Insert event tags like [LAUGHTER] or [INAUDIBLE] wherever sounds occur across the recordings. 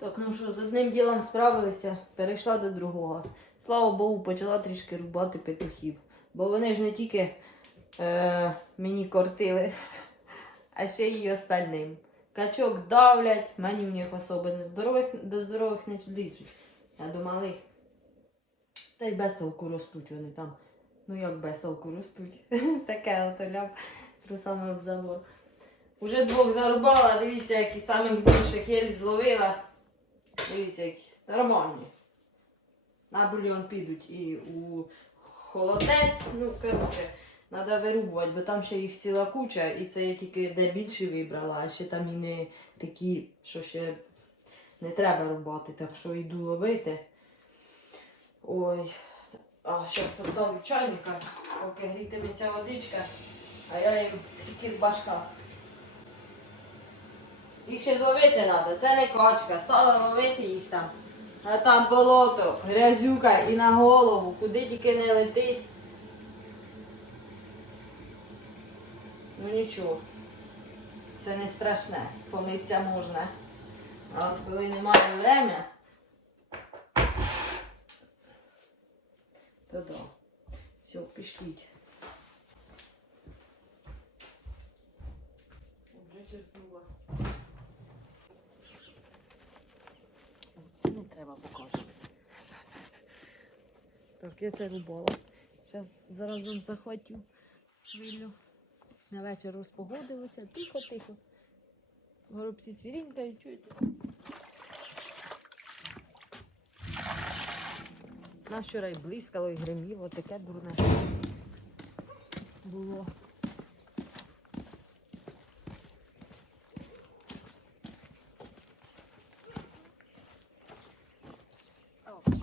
Так, ну що, з одним ділом справилися, перейшла до другого. Слава Богу, почала трішки рубати петухів. Бо вони ж не тільки е, мені кортили, [LAUGHS] а ще й остальним. Качок давлять, мені в них особливо здорових, до здорових не лізуть, а до малих. Та й без толку ростуть вони там. Ну як без толку ростуть. [LAUGHS] Таке ото ляп трусами об. Уже двох зарубала, дивіться, які самих більших єль зловила. Дивіться, які нормальні. На бульйон підуть і у холодець. Ну, коротше, треба вирубувати, бо там ще їх ціла куча, і це я тільки де більше вибрала, а ще там і не такі, що ще не треба рубати, так що йду ловити. Ой. А зараз поставлю чайника, поки грітиметься водичка, а я їм сікір башка. Їх ще зловити треба, це не качка, стала ловити їх там. А там болото, грязюка і на голову, куди тільки не летить. Ну нічого, це не страшне, помитися можна. А от коли немає времени, то да. Все, пішліть. Вже черпнула. Треба показувати. Так, я це рубала. Зараз заразом захватю хвилю. На вечір розпогодилося. Тихо-тихо. Горобці цвірінькають, чуєте? Нас вчора і блискало, і гриміло, таке дурне було.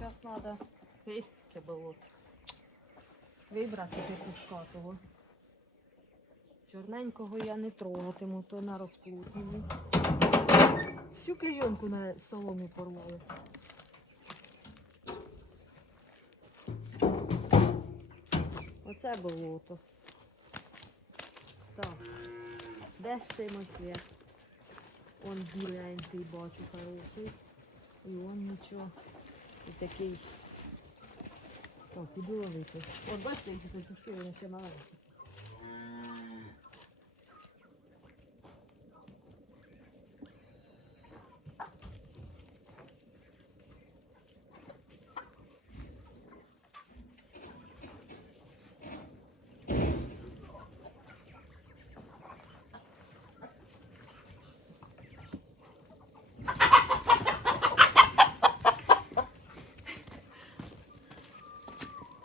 Зараз треба таке було. Вибрати петушка того. Чорненького я не трогатиму, то на розплутному. Всю клейонку на соломі порвали. Оце болото. Так. Де ж цей мосвіт? Он біленький, бачу, хороший. І он нічого. І такий. Так, іду. От бачите, які петушки, вони ще маленькі.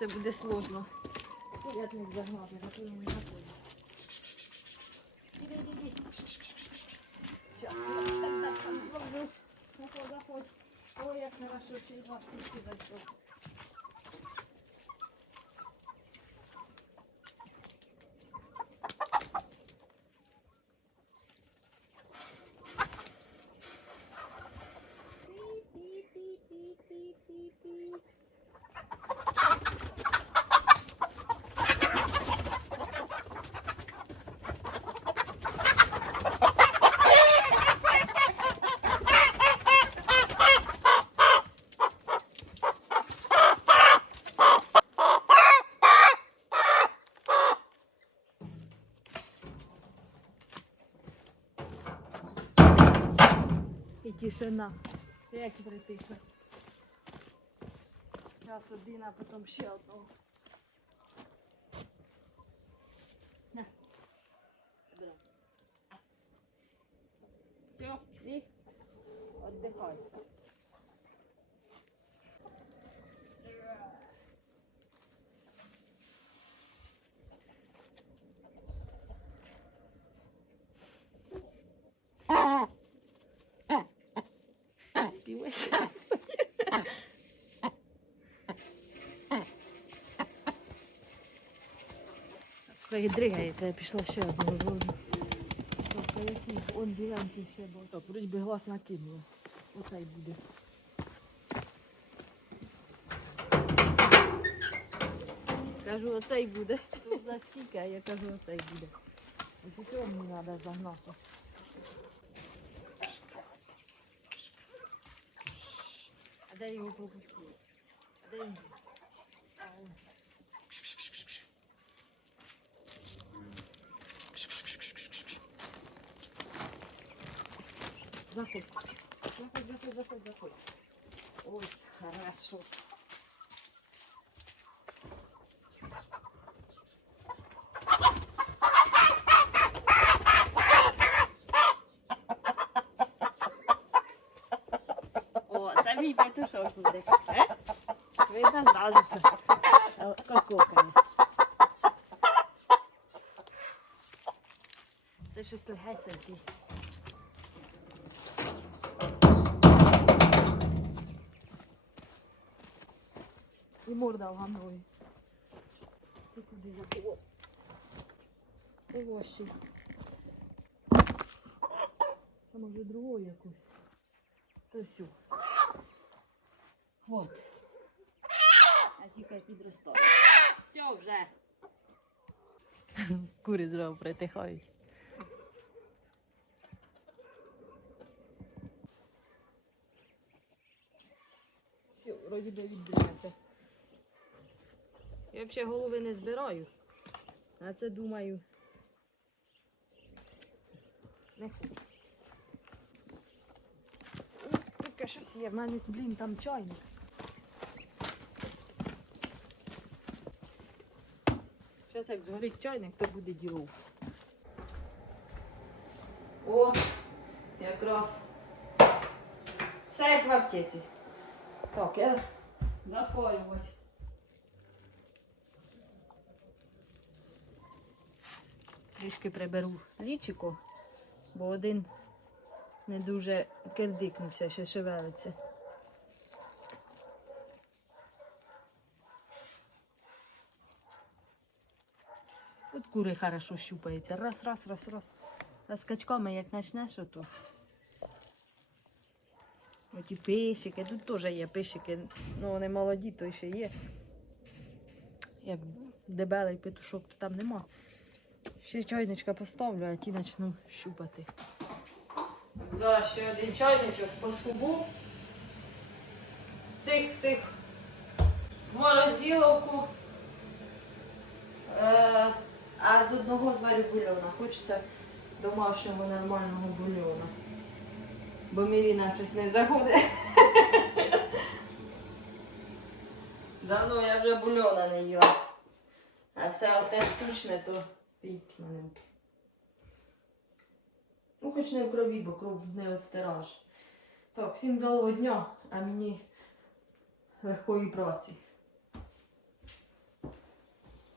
Це буде сложно. Не загнати, зато я не заходжу. Іди, іди, іди. Заходь, заходь. Ой, як хорошо, чи два штучки зайшов. Тишина. Як притихла. Зараз один, а потім ще одного. На. Все, і віддихай. Слухай, дригається, я пішла ще зловлю. Так, а? Он біленький ще був. Так, вроді би глаз накинула. Оцей буде. Кажу, оцей буде. Хто зна скільки, а я кажу, оцей буде. Ось цього мені треба загнати. Де його пропустили. Де він? Заходь. Заходь, заходь, заходь, заходь. Ой, хорошо. О, це мій петушок буде. Е? Видно зразу, що кококає. Це щось легесенький. І морда в гамнові. Ти куди забуло? Ого ще. А може другого якусь? Та все. Вот. Тільки підростає. Все вже. Кури зразу притихають. Все, вроді би відбилася. Я взагалі голови не збираю. А це думаю. Не хочу. Таке щось є, в мене, блін, там чайник. Зараз як згорить чайник, то буде діло. О, якраз. Все як в аптеці. Так, я запалювати. Трішки приберу лічико, бо один не дуже кирдикнувся, ще шевелиться. От кури хорошо щупаються. Раз, раз, раз, раз. А скачками як почнеш, ото. Оті пишики, тут теж є пишики, ну вони молоді, то ще є. Як дебелий петушок, то там нема. Ще чайничка поставлю, а ті почну щупати. Зараз ще один чайничок по скубу. Цих всіх в морозиловку. Е, а з зварю бульона. Хочеться домашнього нормального бульона. Бо Міріна щось не заходить. [LAUGHS] Давно я вже бульона не їла. А все оте штучне, то пійки маленькі. Ну, хоч не в крові, бо кров не відстираєш. Так, всім вдалого дня, а мені легкої праці.